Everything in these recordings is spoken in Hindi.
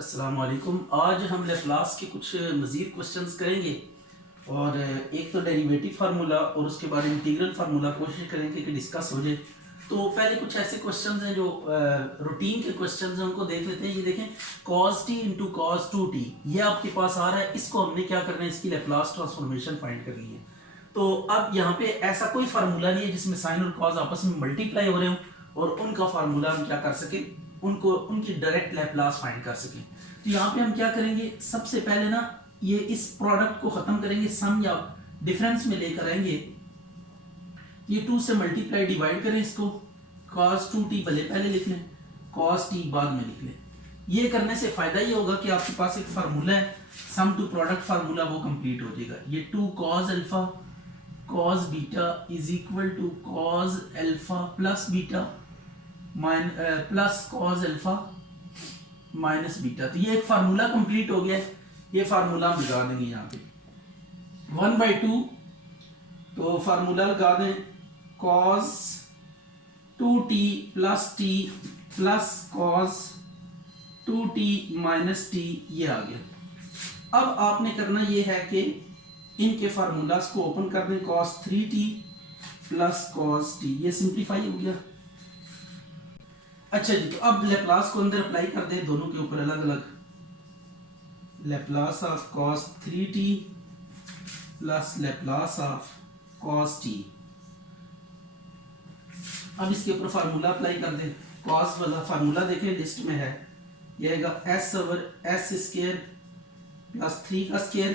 अस्सलाम वालेकुम। आज हम लैप्लास के कुछ मज़ीद क्वेश्चंस करेंगे और एक तो डेरिवेटिव फार्मूला और उसके बाद इंटीग्रल फार्मूला कोशिश करेंगे कि डिस्कस हो जाए। तो पहले कुछ ऐसे क्वेश्चंस हैं जो रूटीन के क्वेश्चंस हैं, उनको देख लेते हैं। ये देखें, cos t into cos 2t ये आपके पास आ रहा है। इसको हमने क्या करना है, इसकी लैप्लास ट्रांसफॉर्मेशन फाइंड करनी है। तो अब यहाँ पे ऐसा कोई फार्मूला नहीं है जिसमें साइन और कॉस आपस में मल्टीप्लाई हो रहे हो और उनका फार्मूला हम क्या कर सके, उनको उनकी डायरेक्ट लैप्लास फाइंड कर सकें। तो यहाँ पे हम क्या करेंगे, सबसे पहले ना ये इस प्रोडक्ट को खत्म करेंगे, सम या डिफरेंस में लेकर आएंगे। ये 2 से मल्टीप्लाई डिवाइड करें इसको, cos 2t भले पहले लिख लें, cos t बाद में लिख लें। ये करने से फायदा ये होगा कि आपके पास एक फार्मूला है, सम टू प्रोडक्ट फार्मूला, वो कंप्लीट हो जाएगा। ये 2 cos alpha cos beta is equal to cos alpha plus beta plus cos alpha minus beta. तो ये एक फार्मूला कंप्लीट हो गया है। ये फार्मूला हम लगा देंगे यहाँ पे 1/2। तो फार्मूला लगा दें, cos 2t plus t plus cos 2t minus t, ये आ गया। अब आपने करना ये है कि इनके फार्मूलास को ओपन कर दें, cos 3t plus cos t, ये सिंप्लीफाई हो गया। अच्छा जी, तो अब लैप्लास को अंदर अप्लाई कर दे दोनों के ऊपर अलग अलग। Laplace of cos 3t plus Laplace of cos t। अब इसके ऊपर फार्मूला अप्लाई कर दे। cos वाला फार्मूला देखें लिस्ट में है, ये आएगा s over s square plus 3 का square,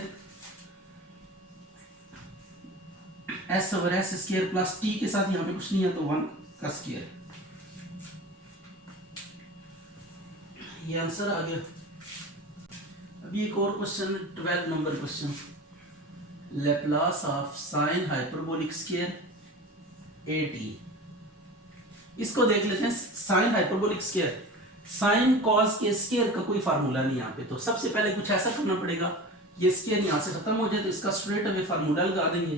s over s square plus t के साथ यहाँ पे कुछ नहीं है तो 1 का स्क्वायर। ये आंसर आ गया। अभी एक और question, 12 number question, Laplace of sine hyperbolic square at। इसको देख लेते हैं, sine hyperbolic square, sine cos के स्क्वायर का कोई फार्मूला नहीं यहाँ पे। तो सबसे पहले कुछ ऐसा करना पड़ेगा, ये स्क्वायर यहाँ से खत्म हो जाए तो इसका स्ट्रेट अवे फार्मूला लगा देंगे।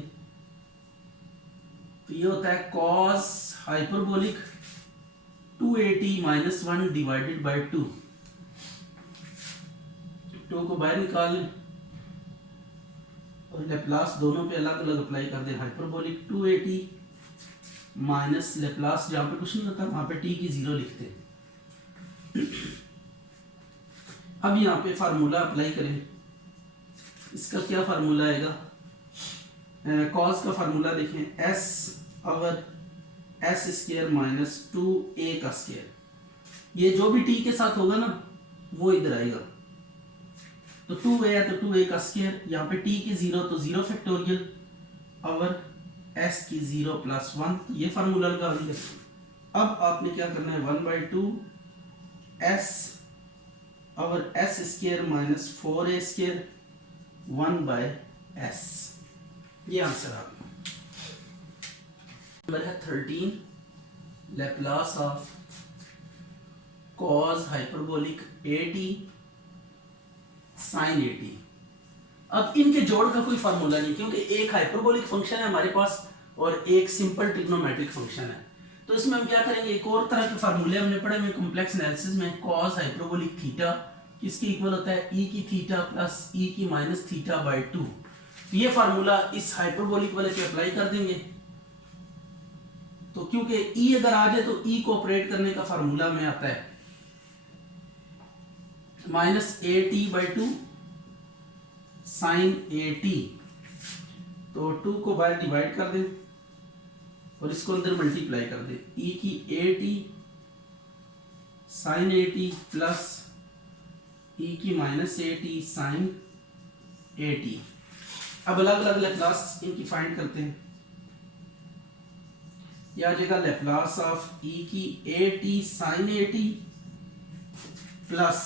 तो ये होता है cos hyperbolic 2at minus 1 divided by 2। 2 को बाहर निकाल लें और लैप्लास दोनों पे अलग अलग अप्लाई कर दें। हाइपरबोलिक 2at माइनस लैप्लास जहाँ पे कुछ नहीं होता वहाँ पे t की 0 लिखते हैं। अब यहाँ पे फार्मूला अप्लाई करें। इसका क्या फार्मूला आएगा, cos का फार्मूला देखें, s over s square minus 2a का स्क्वायर। ये जो भी t के साथ होगा ना वो इधर आएगा। तो 2a है तो 2a का स्क्वायर, यहाँ पे t की 0 तो 0 फैक्टोरियल ओवर s की 0 प्लस 1, ये फार्मूला लगा दिया। अब आपने क्या करना है, 1/2 s over s square minus 4a square 1/s, ये आंसर आ गया। नंबर है 13, Laplace of cos hyperbolic at sine 80। अब इनके जोड़ का कोई फार्मूला नहीं, क्योंकि एक हाइपरबोलिक फंक्शन है हमारे पास और एक सिंपल ट्रिग्नोमेट्रिक फंक्शन है। तो इसमें हम क्या करेंगे, एक और तरह के फार्मूले हमने पढ़े हुए कॉम्प्लेक्स एनालिसिस में। cos हाइपरबोलिक थीटा किसके इक्वल होता है, e की थीटा प्लस e की माइनस थीटा बाई 2। ये फार्मूला इस हाइपरबोलिक वाले पे अप्लाई कर देंगे। तो क्योंकि e अगर आ जाए तो e को ऑपरेट करने का फार्मूला में आता है माइनस at/2 साइन at। तो 2 को बाहर डिवाइड कर दें और इसको अंदर मल्टीप्लाई कर दें, e की at sine at plus e की माइनस at साइन at। अब अलग अलग लैप्लास इनकी फाइंड करते हैं। यह आ जाएगा लैप्लास ऑफ e की at sine at plus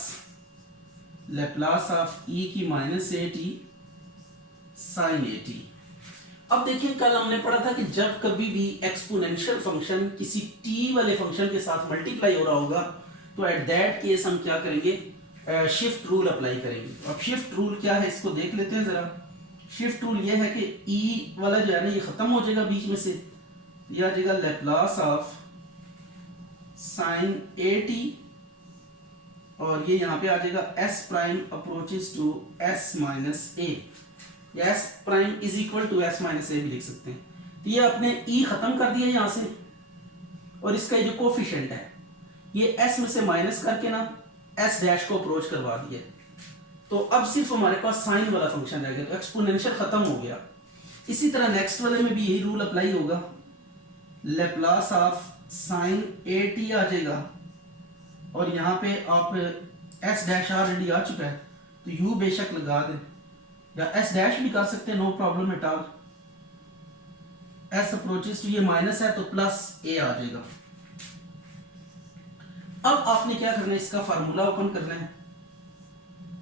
Laplace of e की माइनस at साइन at। अब देखिए, कल हमने पढ़ा था कि जब कभी भी एक्सपोनेंशियल फंक्शन किसी t वाले फंक्शन के साथ मल्टीप्लाई हो रहा होगा तो एट दैट केस हम क्या करेंगे, शिफ्ट रूल अप्लाई करेंगे। अब शिफ्ट रूल क्या है इसको देख लेते हैं जरा। शिफ्ट रूल ये है कि e वाला जो है ना ये खत्म हो जाएगा बीच में से, यह आ जाएगा लैप्लास ऑफ साइन at और ये यहाँ पे आ जाएगा S prime approaches to S minus A, या S prime is equal to S minus A भी लिख सकते हैं। तो ये आपने ई खत्म कर दिया यहाँ से, और इसका ये जो कोफिशिएंट है ये एस में से माइनस करके ना एस डैश को अप्रोच करवा दिया। तो अब सिर्फ हमारे पास साइन वाला फंक्शन रह गया, तो एक्सपोनेंशियल खत्म हो गया। इसी तरह नेक्स्ट वाले में भी यही रूल अप्लाई होगा, Laplace of sine A T आ जाएगा, और यहाँ पे आप एस डैश ऑलरेडी आ चुका है तो यू बेशक लगा दें, या एस डैश भी कर सकते हैं, no problem at all. As approaches to ये माइनस है तो प्लस ए आ जाएगा। अब आपने क्या करना है, इसका फार्मूला ओपन करना है,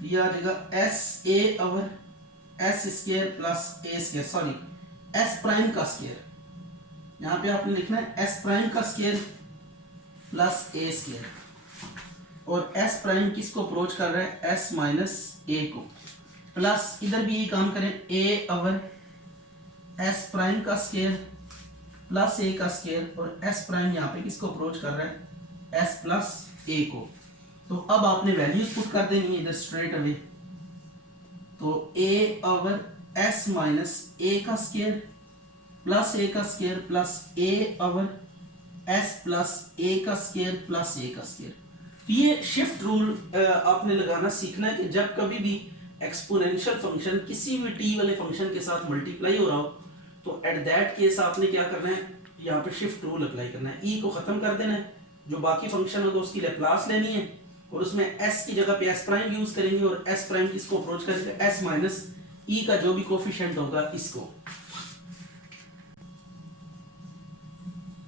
ये आ जाएगा S A over S square plus A square, sorry S prime का स्क्वायर, यहाँ पे आपने लिखना है एस प्राइम का स्क्वायर प्लस ए स्क्वायर, और एस प्राइम किसको अप्रोच कर रहा है, एस माइनस ए को, प्लस इधर भी ये काम करें ए ओवर एस प्राइम का स्क्वायर प्लस ए का स्क्वायर, और एस प्राइम यहाँ पे किसको अप्रोच कर रहा है, एस प्लस ए को। तो अब आपने वैल्यूज पुट कर देनी है इधर स्ट्रेट अवे, तो ए ओवर एस माइनस ए का स्क्वायर प्लस ए का स्क्वायर प्लस ए ओवर एस प्लस ए का स्क्वायर प्लस ए का स्क्वायर। तो ये शिफ्ट रूल आपने लगाना सीखना है कि जब कभी भी एक्सपोनेंशियल फंक्शन किसी भी टी वाले फंक्शन के साथ मल्टीप्लाई हो रहा हो तो एट दैट केस आपने क्या करना है, यहाँ पे शिफ्ट रूल अप्लाई करना है, ई को खत्म कर देना है, जो बाकी फंक्शन होगा उसकी लैप्लास लेनी है, और उसमें एस की जगह पे एस प्राइम यूज करेंगे, और एस प्राइम किसको अप्रोच करेंगे, एस माइनस ई का जो भी कोफिशिएंट होगा इसको,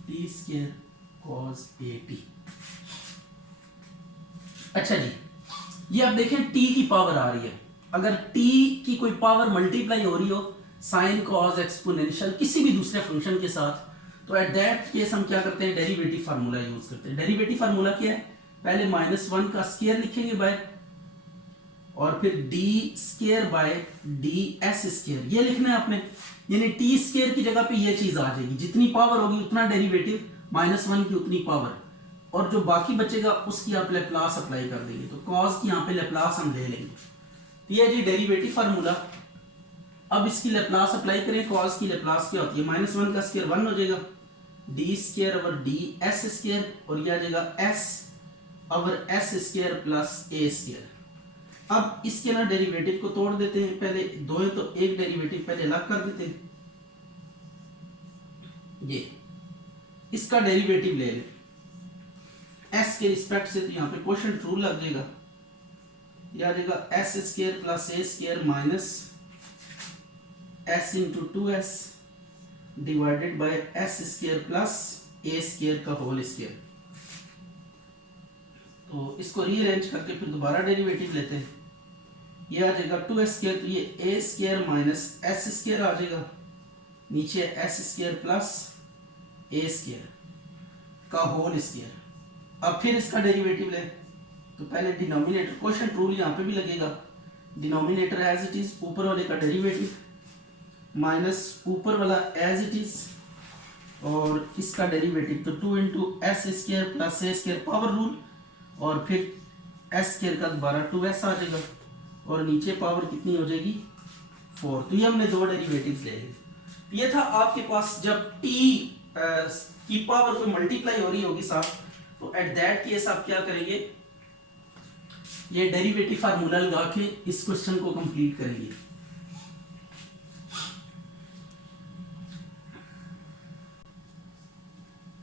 T square cos A T. अच्छा जी, ये आप देखें टी की पावर आ रही है, अगर टी की कोई पावर मल्टीप्लाई हो रही हो साइन कॉस एक्सपोनेंशियल किसी भी दूसरे फंक्शन के साथ, तो एट दैट केस हम क्या करते हैं, डेरिवेटिव फार्मूला यूज करते हैं। डेरिवेटिव फार्मूला क्या है, पहले -1 का स्क्वायर लिखेंगे बाय, और फिर D square by D S square, ये लिखना है आपने, यानी टी स्क्वायर की जगह पे ये चीज आ जाएगी, जितनी पावर होगी उतना डेरिवेटिव, -1 की उतनी पावर, और जो बाकी बचेगा उसकी आप लेप्लास अप्लाई कर देंगे, तो कॉस की यहाँ पे लेप्लास हम ले लेंगे। ये जी डेरिवेटिव फार्मूला। अब इसकी लेप्लास अप्लाई करें, कॉस की लेप्लास क्या होती है, -1 का स्क्वायर 1 हो जाएगा, D square over D S square, और यह आ जाएगा S over S square plus ए स्क्वायर। अब इसके ना डेरिवेटिव को तोड़ देते हैं, पहले दो है तो एक डेरिवेटिव पहले अलग कर देते हैं, ये इसका डेरिवेटिव ले लें एस के रिस्पेक्ट से, तो यहाँ पे क्वोशिएंट रूल लग जाएगा, यह आ जाएगा S square plus A square minus S into 2s divided by S square plus A square का होल स्क्वायर। तो इसको रीअरेंज करके फिर दोबारा डेरिवेटिव लेते हैं, ये आ जाएगा 2s स्क्वायर, तो ये ए स्क्वायर माइनस एस स्क्वायर आ जाएगा, नीचे एस स्क्वायर प्लस ए स्क्वायर का होल स्क्वायर। अब फिर इसका डेरिवेटिव ले, तो पहले डिनोमिनेटर, क्वोशिएंट रूल यहाँ पे भी लगेगा, डिनोमिनेटर एज इट इज, ऊपर वाले का डेरिवेटिव माइनस ऊपर वाला एज इट इज, और इसका डेरिवेटिव तो 2 इंटू एस स्क्वायर प्लस ए स्क्वायर पावर रूल, और फिर एस स्क्वायर का दोबारा 2s आ जाएगा, और नीचे पावर कितनी हो जाएगी 4। तो ये हमने दो डेरिवेटिव्स ले लिए। ये था आपके पास जब t की पावर कोई मल्टीप्लाई हो रही होगी साथ, तो एट दैट केस आप क्या करेंगे, ये डेरिवेटिव फार्मूला लगा के इस क्वेश्चन को कंप्लीट करेंगे।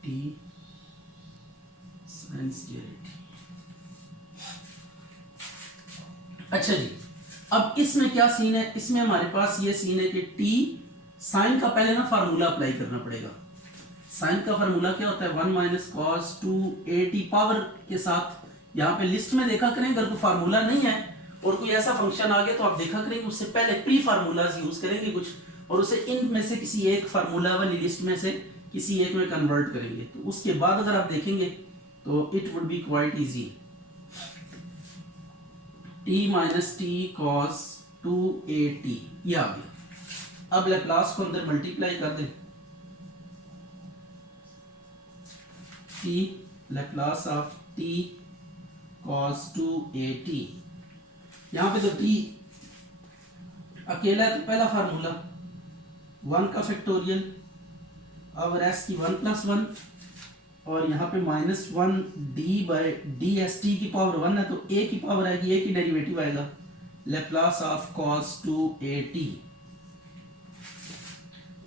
t sin square t। अच्छा जी, अब इसमें क्या सीन है, इसमें हमारे पास ये सीन है कि t साइन का पहले ना फार्मूला अप्लाई करना पड़ेगा। साइन का फार्मूला क्या होता है, 1 माइनस कॉस 2at पावर के साथ। यहाँ पे लिस्ट में देखा करें, अगर कोई फार्मूला नहीं है और कोई ऐसा फंक्शन आ गया तो आप देखा करेंगे उससे पहले प्री फार्मूलाज यूज करेंगे कुछ, और उसे इन में से किसी एक फार्मूला वाली लिस्ट में से किसी एक में कन्वर्ट करेंगे, तो उसके बाद अगर आप देखेंगे तो it would be quite easy. t minus T cos 2at ये आ गया। अब लैप्लास को अंदर मल्टीप्लाई कर दें, t Laplace of t cos 2at। यहाँ पे तो t अकेला है तो पहला फार्मूला 1 का फैक्टोरियल और s की 1 + 1 और यहाँ पे -1 d/dt की पावर 1 है तो a की पावर आएगी, a की डेरिवेटिव आएगा लेप्लास ऑफ cos 2at।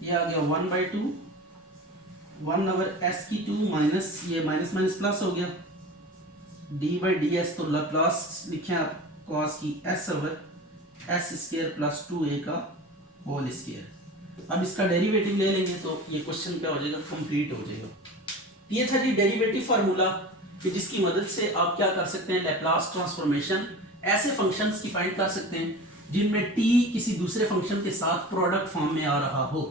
ये आ गया 1/2 1 ओवर s की 2 माइनस ये माइनस माइनस प्लस हो गया d/ds तो लेप्लास लिखे आप cos की s ओवर s² + 2a का होल स्क्वायर। अब इसका डेरिवेटिव ले लेंगे तो ये क्वेश्चन क्या हो जाएगा, कंप्लीट हो जाएगा। ये था जी डेरिवेटिव फार्मूला कि जिसकी मदद से आप क्या कर सकते हैं, लैप्लास ट्रांसफॉर्मेशन ऐसे फंक्शंस की फाइंड कर सकते हैं जिनमें t किसी दूसरे फंक्शन के साथ प्रोडक्ट फॉर्म में आ रहा हो।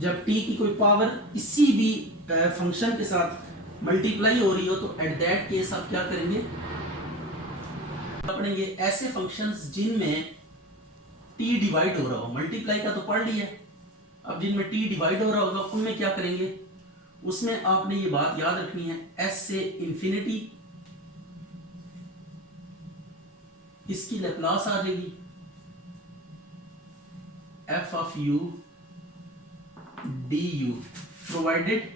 जब t की कोई पावर किसी भी फंक्शन के साथ मल्टीप्लाई हो रही हो तो एट दैट केस आप क्या करेंगे, पढ़ेंगे ऐसे फंक्शंस जिनमें t डिवाइड हो रहा हो। मल्टीप्लाई का तो पढ़ लिया, अब जिनमें t डिवाइड हो रहा होगा उनमें क्या करेंगे, उसमें आपने ये बात याद रखनी है s से इंफिनिटी इसकी लैप्लास आ जाएगी f of u du provided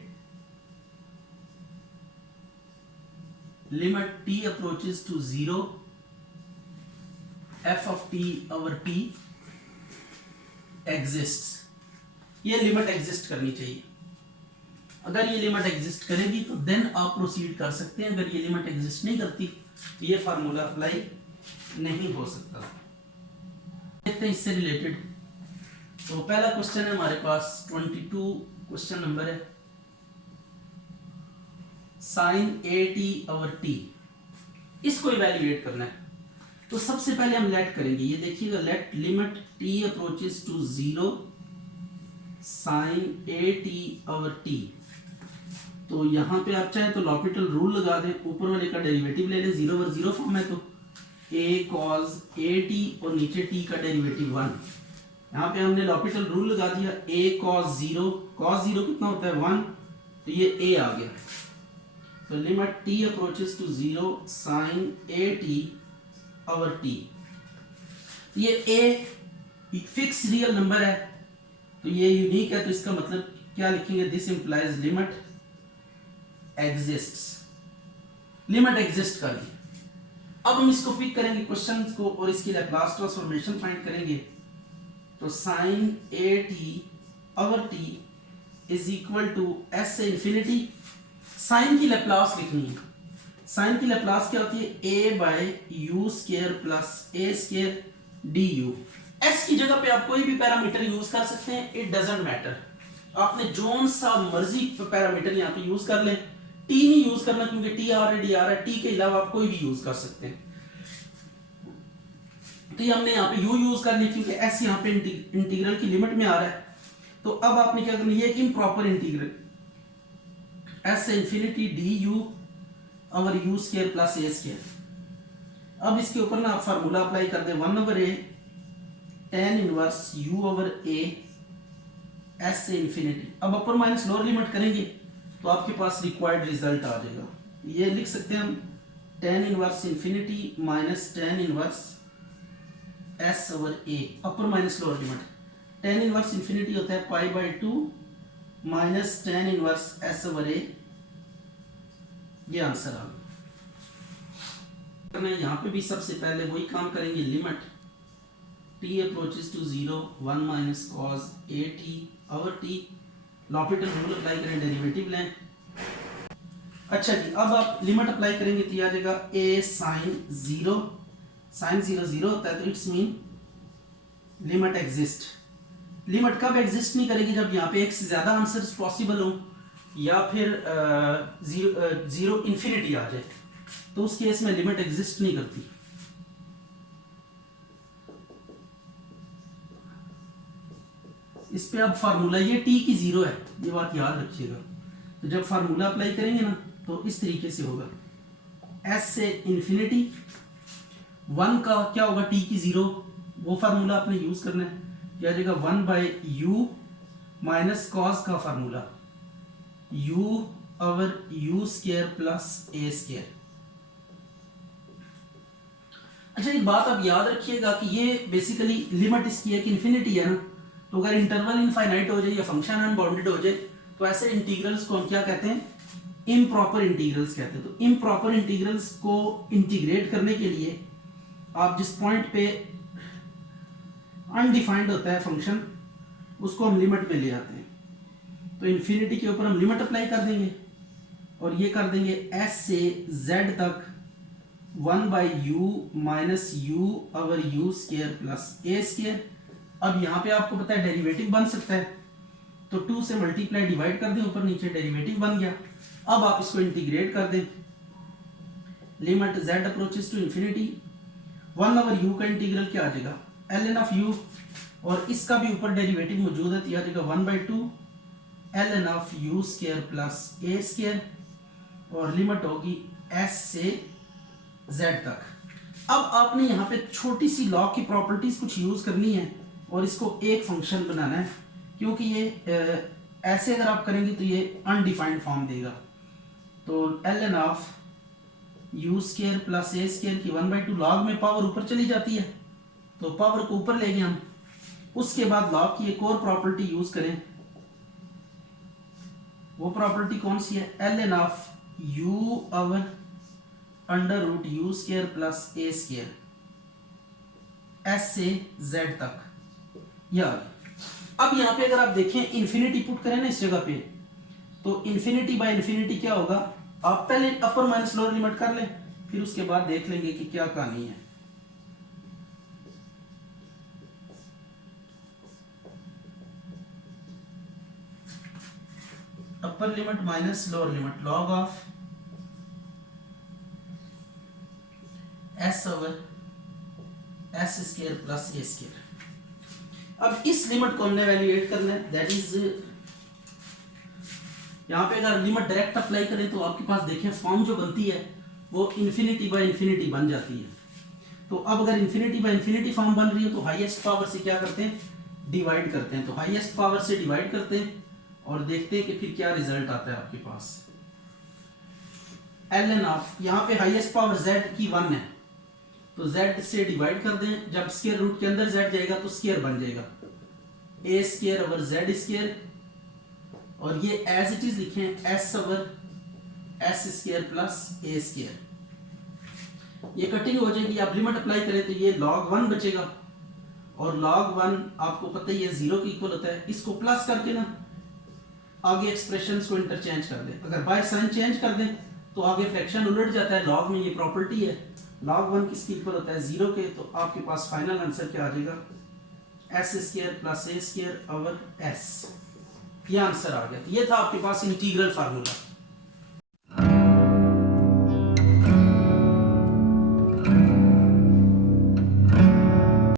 limit t approaches to 0 f of t over t exists। ये लिमिट एग्जिस्ट करनी चाहिए। अगर ये लिमिट एग्जिस्ट करेगी तो देन आप प्रोसीड कर सकते हैं, अगर ये लिमिट एग्जिस्ट नहीं करती तो ये फार्मूला अप्लाई नहीं हो सकता। देखते हैं इससे रिलेटेड। तो पहला क्वेश्चन है हमारे पास 22 क्वेश्चन नंबर है, sin at over t इसको इवैल्यूएट करना है। तो सबसे पहले हम लेट करेंगे, ये देखिएगा let limit t approaches to 0 sin at over t। तो यहाँ पे आप चाहे तो लॉपिटल रूल लगा दें, ऊपर वाले का डेरिवेटिव ले लें, 0 ओवर 0 फॉर्म है तो a cos at और नीचे t का डेरिवेटिव 1। यहाँ पे हमने लॉपिटल रूल लगा दिया, a cos 0 कितना होता है 1, तो ये a आ गया। तो limit t approaches to 0 sin at और t, ये a फिक्स रियल नंबर है तो ये यूनिक है, तो इसका मतलब क्या लिखेंगे, this implies limit exists. Limit exist कर दी। अब हम इसको पिक करेंगे क्वेश्चन को और इसकी लैप्लास ट्रांसफॉर्मेशन फाइंड करेंगे। तो sin at over t is equal to s से इंफिनिटी, साइन की लैप्लास लिखनी है। साइन की लैप्लास क्या होती है, a/u² + a² du। s की जगह पे आप कोई भी पैरामीटर यूज कर सकते हैं, इट डजंट मैटर। आपने जोन सा मर्जी पैरामीटर यहाँ पे यूज कर लें, t नहीं यूज करना क्योंकि t ऑलरेडी आ रहा है, t के अलावा आप कोई भी यूज कर सकते हैं। तो ये हमने यहाँ पे u यूज कर लिया क्योंकि s यहाँ पे इंटीग्रल की लिमिट में आ रहा है। तो अब आपने क्या करना है, ये इम्प्रॉपर इंटीग्रल s से इंफिनिटी du और u² + a²। अब इसके ऊपर ना आप फार्मूला अप्लाई कर दें, 1 over a tan inverse u over a s से इंफिनिटी। अब अपर माइनस लोअर लिमिट करेंगे तो आपके पास रिक्वायर्ड रिजल्ट आ जाएगा। ये लिख सकते हैं हम tan inverse infinity minus tan inverse s over a, upper minus lower limit. tan inverse infinity होता है π/2 minus tan inverse s over a। ये आंसर आ गया। यहाँ पे भी सबसे पहले वही काम करेंगे, limit t approaches to 0 1 minus cos at over t, L'Hopital rule apply करें, डेरिवेटिव लें। अच्छा जी, अब आप लिमिट अप्लाई करेंगे तो आ जाएगा a sin 0 0 होता है तो it's mean limit exist. Limit कब एग्जिस्ट नहीं करेगी, जब यहाँ पे एक से ज्यादा आंसर्स पॉसिबल हो या फिर जीरो इंफिनिटी आ जाए, तो उस केस में लिमिट एग्जिस्ट नहीं करती। इस पे अब फार्मूला, ये t की 0 है, ये बात याद रखिएगा। तो जब फार्मूला अप्लाई करेंगे ना तो इस तरीके से होगा, s से इंफिनिटी 1 का क्या होगा, t की 0, वो फार्मूला आपने यूज करना है। क्या आ जाएगा 1/u माइनस cos का formula u over u² + a²। अच्छा, एक बात आप याद रखिएगा कि ये बेसिकली लिमिट इसकी है कि इन्फिनिटी है ना, तो अगर इंटरवल इनफाइनाइट हो जाए या फंक्शन अनबाउंडेड हो जाए तो ऐसे इंटीग्रल्स को हम क्या कहते हैं, इम्प्रॉपर इंटीग्रल्स कहते हैं। तो इम्प्रॉपर इंटीग्रल्स को इंटीग्रेट करने के लिए आप जिस पॉइंट पे अनडिफाइंड होता है फंक्शन उसको हम लिमिट में ले आते हैं। तो इन्फिनिटी के ऊपर हम लिमिट अप्लाई कर देंगे और ये कर देंगे s से z तक 1/u minus you over you square plus A square. अब यहाँ पे आपको पता है डेरिवेटिव बन सकता है, तो 2 से मल्टीप्लाई डिवाइड कर दें, ऊपर नीचे डेरिवेटिव बन गया। अब आप इसको इंटीग्रेट कर दें, limit z approaches to infinity 1/u का इंटीग्रल क्या आ जाएगा ln ऑफ u, और इसका भी ऊपर डेरिवेटिव मौजूद है तो यह आ जाएगा 1/2 ln of u square plus a square, और लिमिट होगी s से z तक। अब आपने यहाँ पे छोटी सी लॉ की प्रॉपर्टीज कुछ यूज करनी है और इसको एक फंक्शन बनाना है, क्योंकि ये ऐसे अगर आप करेंगे तो ये अनडिफाइंड फॉर्म देगा। तो ln of u square plus a square की 1/2, लॉग में पावर ऊपर चली जाती है तो पावर को ऊपर ले गए हम। उसके बाद लॉग की एक और प्रॉपर्टी यूज करें, वो प्रॉपर्टी कौन सी है, ln of u over under root u square plus A square s से z तक। यार अब यहाँ पे अगर आप देखें इन्फिनिटी पुट करें ना इस जगह पे, तो इन्फिनिटी बाय इन्फिनिटी क्या होगा, आप पहले अपर माइनस लोअर लिमिट कर लें, फिर उसके बाद देख लेंगे कि क्या कहानी है। Upper limit minus lower limit log of s over s square plus a square. अब इस लिमिट को हमने वैल्यूएट करना है, दैट इज यहाँ पे अगर लिमिट डायरेक्ट अप्लाई करें तो आपके पास देखें फॉर्म जो बनती है वो इन्फिनिटी बाय इन्फिनिटी बन जाती है। तो अब अगर इन्फिनिटी बाय इन्फिनिटी फॉर्म बन रही है तो हाईएस्ट पावर से क्या करते हैं, डिवाइड करते हैं। तो हाईएस्ट पावर से डिवाइड करते हैं और देखते हैं कि फिर क्या रिजल्ट आता है आपके पास। ln ऑफ, यहाँ पे हाईएस्ट पावर z की 1 है तो z से डिवाइड कर दें, जब स्क्वायर रूट के अंदर z जाएगा तो स्क्वायर बन जाएगा a square over z square, और ये एज इट इज लिखें s over s square plus a square. ये कटिंग हो जाएगी, आप लिमिट अप्लाई करें तो ये log 1 बचेगा, और log 1 आपको पता ही है 0 के इक्वल होता है। इसको प्लस करके ना आगे एक्सप्रेशंस को इंटरचेंज कर दें, अगर बाय साइन चेंज कर दें तो आगे फ्रैक्शन उलट जाता है। लॉग में ये प्रॉपर्टी है, log 1 किसके इक्वल होता है 0 के, तो आपके पास फाइनल आंसर क्या आ जाएगा, s square plus a square over s। ये आंसर आ गया। तो ये था आपके पास इंटीग्रल फार्मूला।